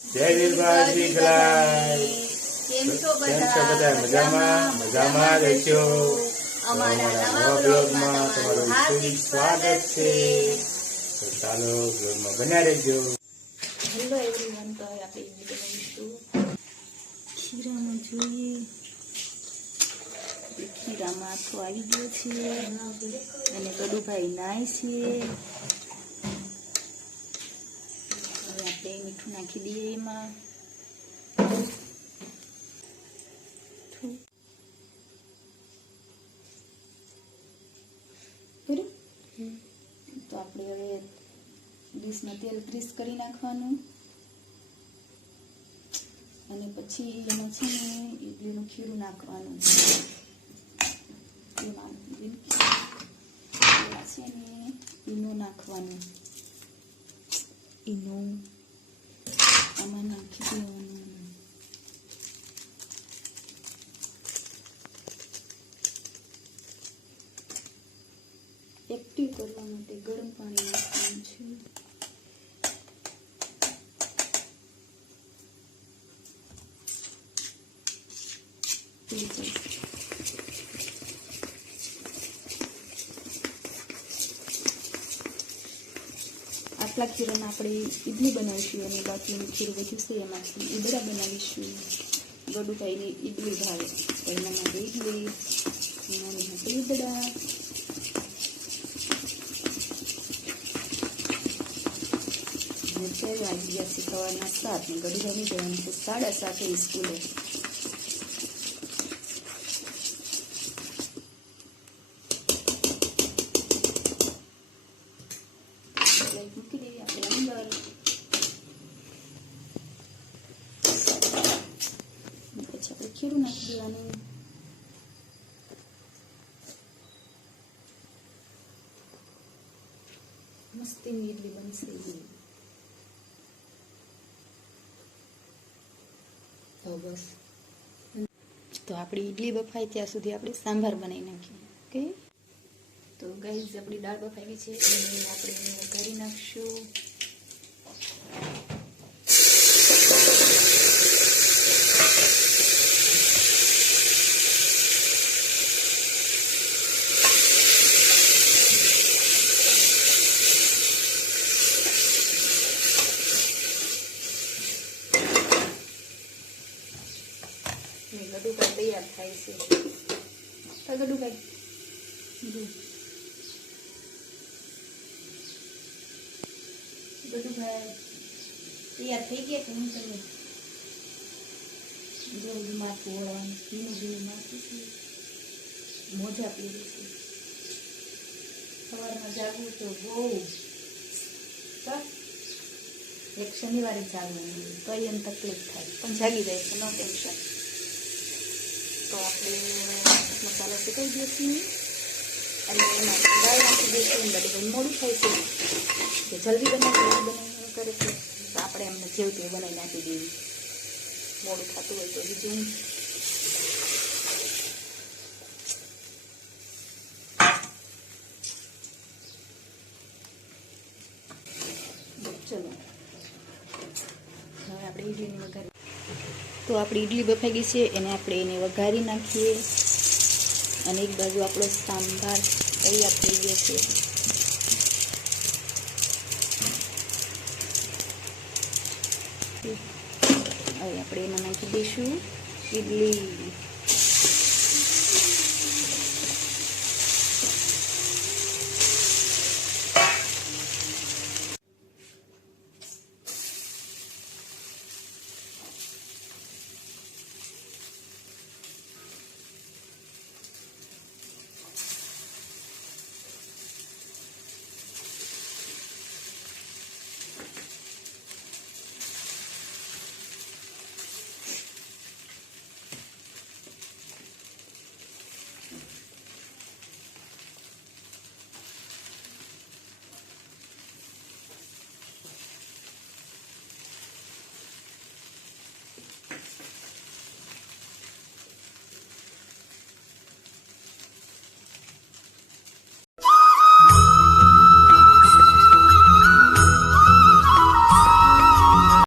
જય વીરબાજી ગલાય. કેમ છો બધા? મજામાં રહેજો. અમારા નવા બ્લોગમાં તમારું હાર્દિક સ્વાગત છે. તો ચાલો બ્લોગમાં બન્યા રહેજો. હેલો એવરીવન, તો આપણે બનાવીશું ખીરામાં જોઈએ. ખીરામાં આખો આવી ગયો છે અને કડુભાઈ નાય છે. હવે આપણે મીઠું નાખી દઈએ એમાં. તો આપણે હવે ડીશમાં તેલ ગ્રીસ કરી નાખવાનું અને પછી એમાં છે ને ઇડલીનું ખીરું નાખવાનું. એમાં છે ને ઈનો નાખવાનું. ઈનો આમાં નાખી દેવાનું. એક્ટિવ કરવા માટે ગરમ પાણી નાખવાનું છે. આટલા ખીરામાં આપણે ઈડલી બનાવીશું અને બાકીનું ખીરું વધ્યું છે એમાંથી ઈદડા બનાવીશું. ગડુભાઈની ઈડલી ભાવે તો એના માટે ઈડલી, નાની માટે ઈદડા. અત્યારે વાગી ગયા છે સવારના 7 ને ગડુભાઈની જવાનું છે 7:30 સ્કૂલે. મૂકી દઈએ આપણે અંદર. પછી આપણે ખીરું નાખી દેવાનું. મસ્તીની ઈડલી બનશે. તો બસ, તો આપણી ઈડલી બફાય ત્યાં સુધી આપણે સાંભાર બનાવી નાખીએ. ઓકે, તો ગાઈઝ આપણી દાળ બફાઈ છે અને આપણે એને વઘારી નાખશું. ગડુભાઈ તૈયાર થાય છે. ગડુભાઈ તૈયાર થઈ ગયા કે હું તમે જો માથું ઓળવાનું ભીનું ભીનું માથું છે. મોજા પહેરી છે. સવારમાં જાગવું તો બહુ એક શનિવારે જાગવું કઈ એમ તકલીફ થાય પણ જાગી જાય છે. નો ટેન્શન. તો આપણે મસાલો શેકાઈ દઈશું અને એમાં દાળ નાખી દઈશું. બધું મોડું થાય છે કે જલ્દી બનાવી કરે છે તો આપણે એમને જેવું તેવું બનાવી નાખી દઈએ. મોડું થતું હોય તો બીજું. ચલો હવે આપણે ઈડલીને વઘારી. તો આપણી ઈડલી બફાઈ ગઈ છે એને આપણે એને વઘારી નાખીએ અને એક બાજુ આપણો સાંભાર તૈયાર થઈ ગયો છે. હવે આપણે એમાં નાખી દઈશું ઈડલી.